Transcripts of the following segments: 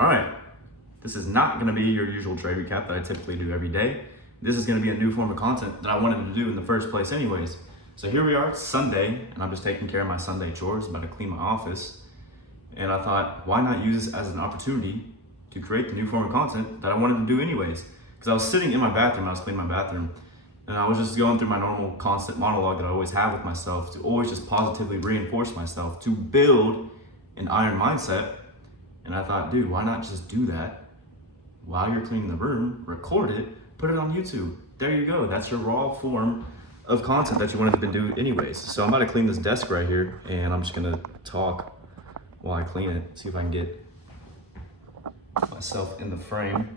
All right, this is not gonna be your usual trade recap that I typically do every day. This is gonna be a new form of content that I wanted to do in the first place anyways. So here we are, it's Sunday, and I'm just taking care of my Sunday chores, about to clean my office. And I thought, why not use this as an opportunity to create the new form of content that I wanted to do anyways? Because I was sitting in my bathroom, I was cleaning my bathroom, and I was just going through my normal constant monologue that I always have with myself to always just positively reinforce myself, to build an iron mindset. And I thought, dude, why not just do that while you're cleaning the room, record it, put it on YouTube. There you go, that's your raw form of content that you wanted to do anyways. So I'm about to clean this desk right here, and I'm just gonna talk while I clean it, see if I can get myself in the frame.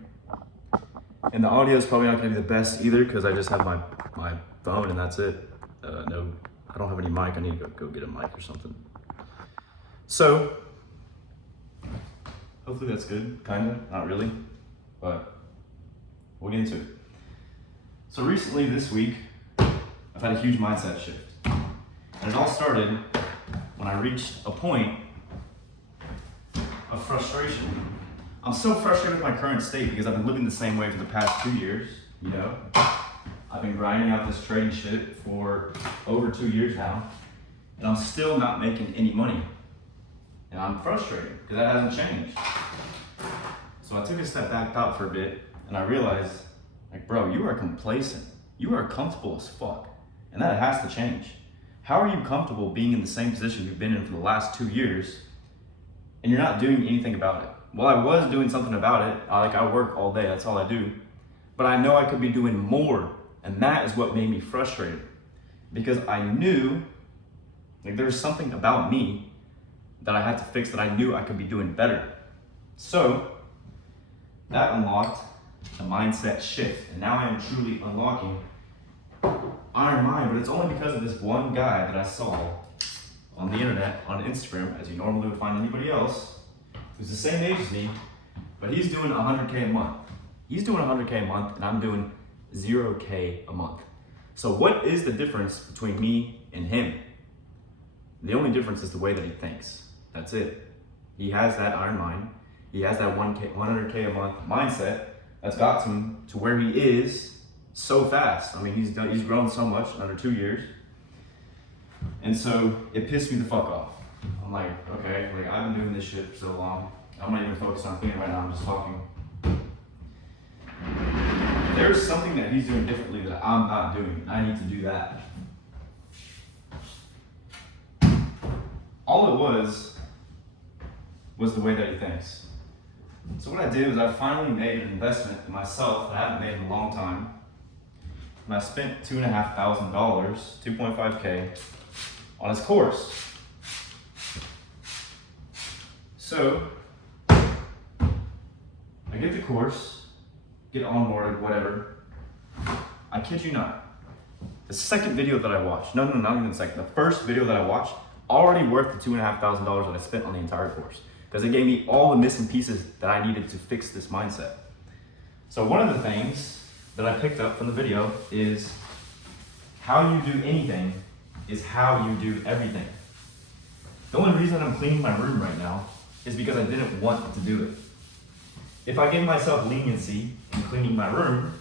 And the audio is probably not gonna be the best either because I just have my phone and that's it. No, I don't have any mic, I need to go get a mic or something. So, hopefully that's good, kinda, not really, but we'll get into it. So recently this week, I've had a huge mindset shift. And it all started when I reached a point of frustration. I'm so frustrated with my current state because I've been living the same way for the past 2 years, you know? I've been grinding out this trading shit for over 2 years now, and I'm still not making any money. And I'm frustrated because that hasn't changed. So I took a step back out for a bit, and I realized, like, bro, you are complacent. You are comfortable as fuck, and that has to change. How are you comfortable being in the same position you've been in for the last 2 years, and you're not doing anything about it? Well, I was doing something about it. I work all day, that's all I do. But I know I could be doing more, and that is what made me frustrated. Because I knew, like, there was something about me that I had to fix that I knew I could be doing better. So, that unlocked a mindset shift, and now I am truly unlocking Iron Mind, but it's only because of this one guy that I saw on the internet, on Instagram, as you normally would find anybody else, who's the same age as me, but he's doing 100K a month. He's doing 100K a month, and I'm doing 0K a month. So what is the difference between me and him? The only difference is the way that he thinks. That's it. He has that Iron Mind. He has that 100K a month mindset that's got him to where he is so fast. I mean, he's grown so much in under 2 years. And so it pissed me the fuck off. I'm like, okay, like I've been doing this shit for so long. I'm not even focused on cleaning right now, I'm just talking. There's something that he's doing differently that I'm not doing. I need to do that. All it was the way that he thinks. So what I did was I finally made an investment in myself that I haven't made in a long time. And I spent $2,500, 2.5K, on his course. So, I get the course, get onboarded, whatever. I kid you not. The second video that I watched, no, not even the second, the first video that I watched, already worth the $2,500 that I spent on the entire course. Because it gave me all the missing pieces that I needed to fix this mindset. So one of the things that I picked up from the video is how you do anything is how you do everything. The only reason I'm cleaning my room right now is because I didn't want to do it. If I gave myself leniency in cleaning my room,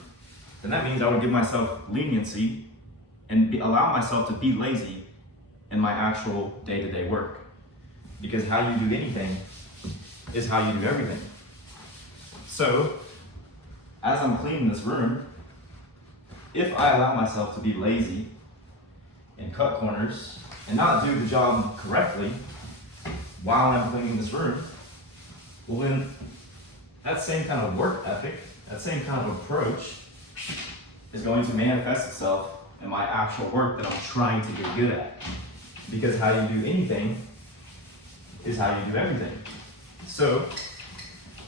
then that means I would give myself leniency and allow myself to be lazy in my actual day-to-day work. Because how you do anything is how you do everything. So, as I'm cleaning this room, if I allow myself to be lazy and cut corners and not do the job correctly while I'm cleaning this room, well then that same kind of work ethic, that same kind of approach is going to manifest itself in my actual work that I'm trying to get good at. Because how you do anything is how you do everything. So,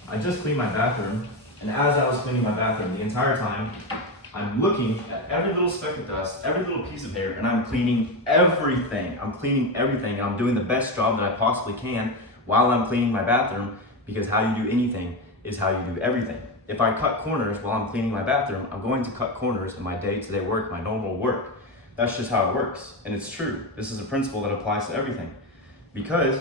I just cleaned my bathroom, and as I was cleaning my bathroom the entire time, I'm looking at every little speck of dust, every little piece of hair, and I'm cleaning everything. I'm cleaning everything. I'm doing the best job that I possibly can while I'm cleaning my bathroom, because how you do anything is how you do everything. If I cut corners while I'm cleaning my bathroom, I'm going to cut corners in my day-to-day work, my normal work. That's just how it works, and it's true. This is a principle that applies to everything. Because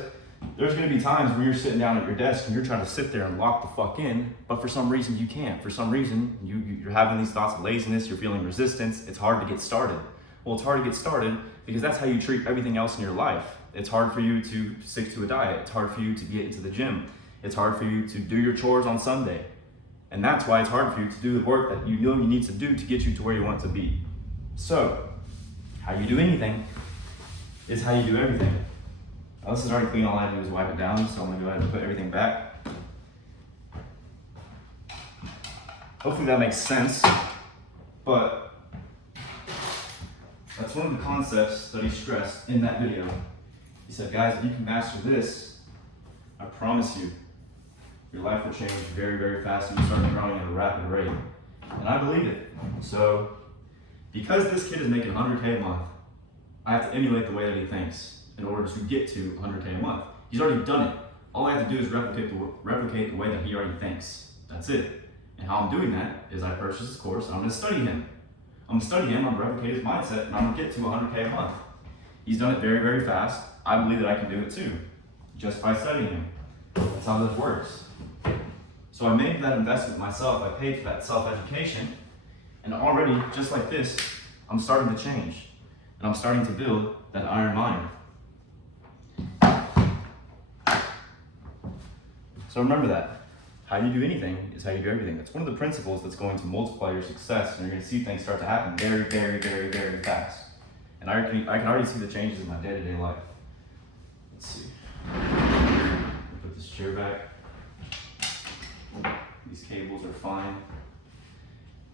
There's gonna be times where you're sitting down at your desk and you're trying to sit there and lock the fuck in, but for some reason you can't. For some reason, you're having these thoughts of laziness, you're feeling resistance, it's hard to get started. Well, it's hard to get started because that's how you treat everything else in your life. It's hard for you to stick to a diet. It's hard for you to get into the gym. It's hard for you to do your chores on Sunday. And that's why it's hard for you to do the work that you know you need to do to get you to where you want to be. So, how you do anything is how you do everything. Now, this is already clean, all I have to do is wipe it down, so I'm gonna go ahead and put everything back. Hopefully that makes sense, but that's one of the concepts that he stressed in that video. He said, guys, if you can master this, I promise you, your life will change very, very fast and you start growing at a rapid rate. And I believe it. So, because this kid is making 100K a month, I have to emulate the way that he thinks in order to get to 100K a month. He's already done it. All I have to do is replicate the way that he already thinks. That's it. And how I'm doing that is I purchase this course and I'm gonna study him. I'm gonna study him, I'm gonna replicate his mindset, and I'm gonna get to 100K a month. He's done it very, very fast. I believe that I can do it too, just by studying him. That's how this works. So I made that investment myself. I paid for that self-education, and already, just like this, I'm starting to change. And I'm starting to build that iron mind. So remember that. How you do anything is how you do everything. That's one of the principles that's going to multiply your success, and you're going to see things start to happen very, very, very, very fast. And I can already see the changes in my day-to-day life. Let's see. Put this chair back. These cables are fine.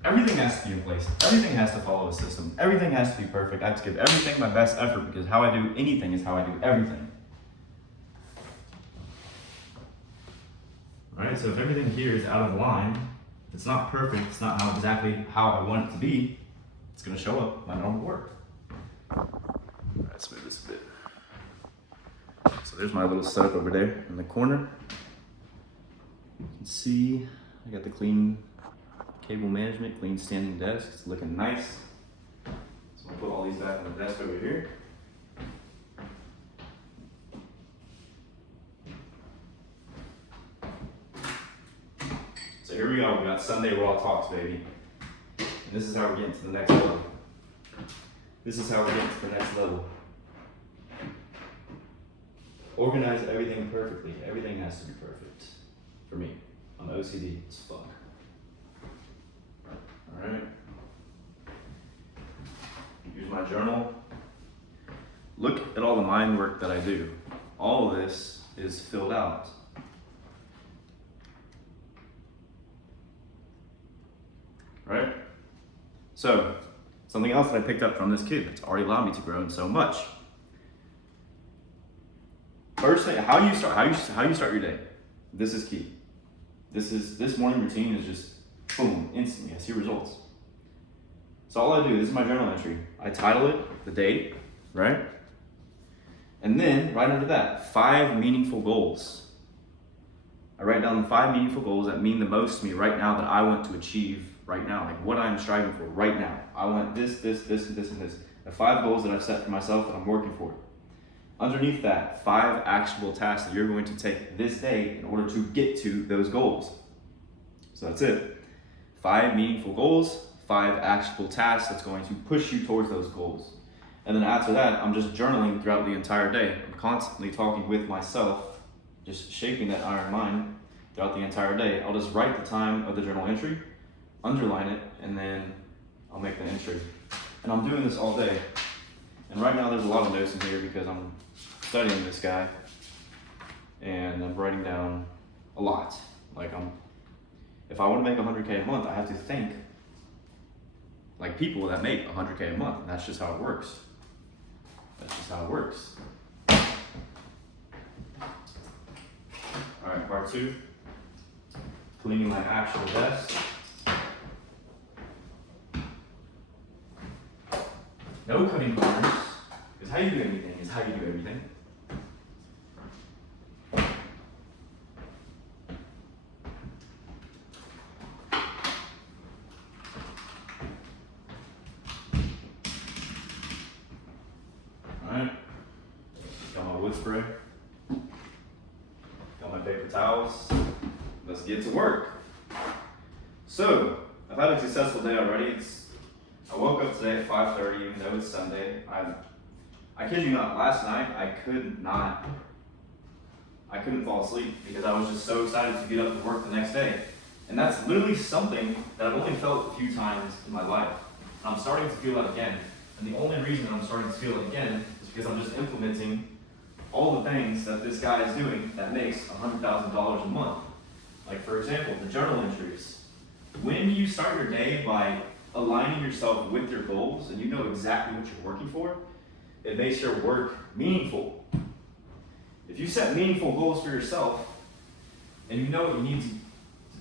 Everything has to be in place. Everything has to follow a system. Everything has to be perfect. I have to give everything my best effort because how I do anything is how I do everything. Alright, so if everything here is out of line, if it's not perfect, it's not exactly how I want it to be, it's going to show up my normal work. Alright, let's move this a bit. So there's my little setup over there in the corner. You can see I got the clean cable management, clean standing desk. It's looking nice. So I'll put all these back on the desk over here. So here we go. We got Sunday Raw Talks, baby. And this is how we're getting to the next level. This is how we're getting to the next level. Organize everything perfectly. Everything has to be perfect. For me. I'm OCD as fuck. Alright. Use my journal. Look at all the mind work that I do. All of this is filled out. Right? So, something else that I picked up from this kid that's already allowed me to grow in so much. First thing, how you start your day. This is key. This morning routine is just boom, instantly. I see results. So all I do, this is my journal entry. I title it, the date, right? And then right under that, 5 meaningful goals. I write down the 5 meaningful goals that mean the most to me right now that I want to achieve right now, like what I'm striving for right now. I want this, and this. The 5 goals that I've set for myself that I'm working for. Underneath that, 5 actionable tasks that you're going to take this day in order to get to those goals. So that's it. 5 meaningful goals, 5 actionable tasks that's going to push you towards those goals. And then after that, I'm just journaling throughout the entire day. I'm constantly talking with myself, just shaping that iron mind throughout the entire day. I'll just write the time of the journal entry, underline it, and then I'll make the entry. And I'm doing this all day. And right now there's a lot of notes in here because I'm studying this guy and I'm writing down a lot. Like if I want to make 100K a month, I have to think like people that make 100K a month. And that's just how it works. That's just how it works. All right, part 2, cleaning my actual desk. No cutting corners, because how you do anything is how you do everything. Alright, got my wood spray. towels. Let's get to work. So, I've had a successful day already. I woke up today at 5:30, even though it's Sunday. I kid you not, last night I couldn't fall asleep because I was just so excited to get up to work the next day. And that's literally something that I've only felt a few times in my life. And I'm starting to feel it again. And the only reason I'm starting to feel it again is because I'm just implementing all the things that this guy is doing that makes $100,000 a month. Like, for example, the journal entries. When you start your day by aligning yourself with your goals and you know exactly what you're working for, it makes your work meaningful. If you set meaningful goals for yourself and you know what you need to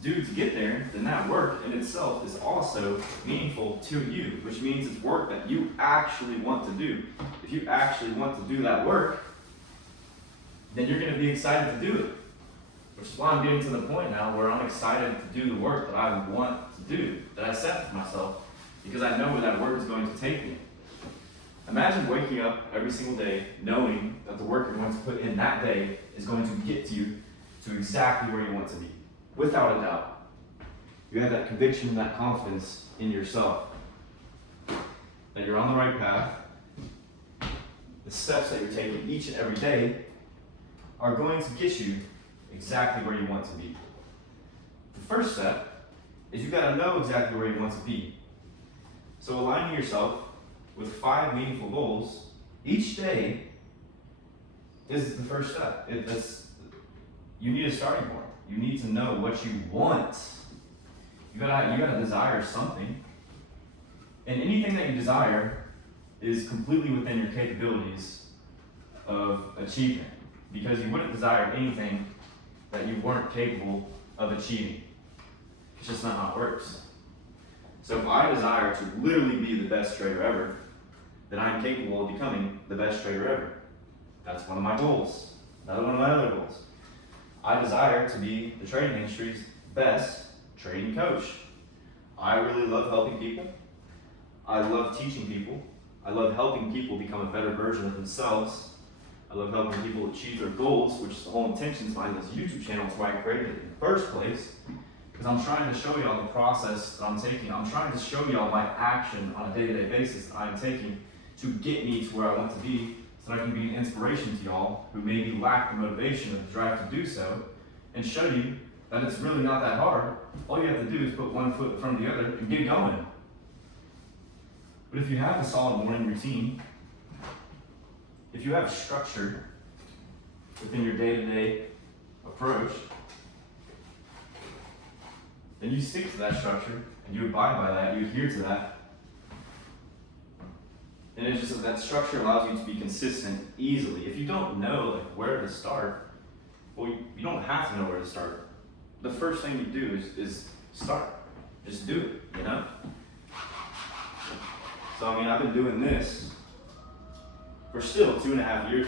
do to get there, then that work in itself is also meaningful to you, which means it's work that you actually want to do. If you actually want to do that work, then you're going to be excited to do it. Which is why I'm getting to the point now where I'm excited to do the work that I want to do, that I set for myself, because I know where that work is going to take me. Imagine waking up every single day knowing that the work you're going to put in that day is going to get you to exactly where you want to be, without a doubt. You have that conviction and that confidence in yourself that you're on the right path. The steps that you're taking each and every day are going to get you exactly where you want to be. The first step is you got to know exactly where you want to be. So aligning yourself with 5 meaningful goals each day is the first step. You need a starting point. You need to know what you want. You gotta desire something. And anything that you desire is completely within your capabilities of achievement. Because you wouldn't desire anything that you weren't capable of achieving. It's just not how it works. So if I desire to literally be the best trader ever, then I'm capable of becoming the best trader ever. That's one of my goals. Another one of my other goals. I desire to be the trading industry's best trading coach. I really love helping people. I love teaching people. I love helping people become a better version of themselves. I love helping people achieve their goals, which is the whole intention behind this YouTube channel. That's why I created it in the first place. Because I'm trying to show y'all the process that I'm taking. I'm trying to show y'all my action on a day-to-day basis that I'm taking to get me to where I want to be, so that I can be an inspiration to y'all who maybe lack the motivation or the drive to do so, and show you that it's really not that hard. All you have to do is put one foot in front of the other and get going. But if you have a solid morning routine, if you have a structure within your day-to-day approach, then you stick to that structure and you abide by that, you adhere to that. And it's just that structure allows you to be consistent easily. If you don't know where to start, well, you don't have to know where to start. The first thing you do is start. Just do it, you know? So, I've been doing this for still 2.5 years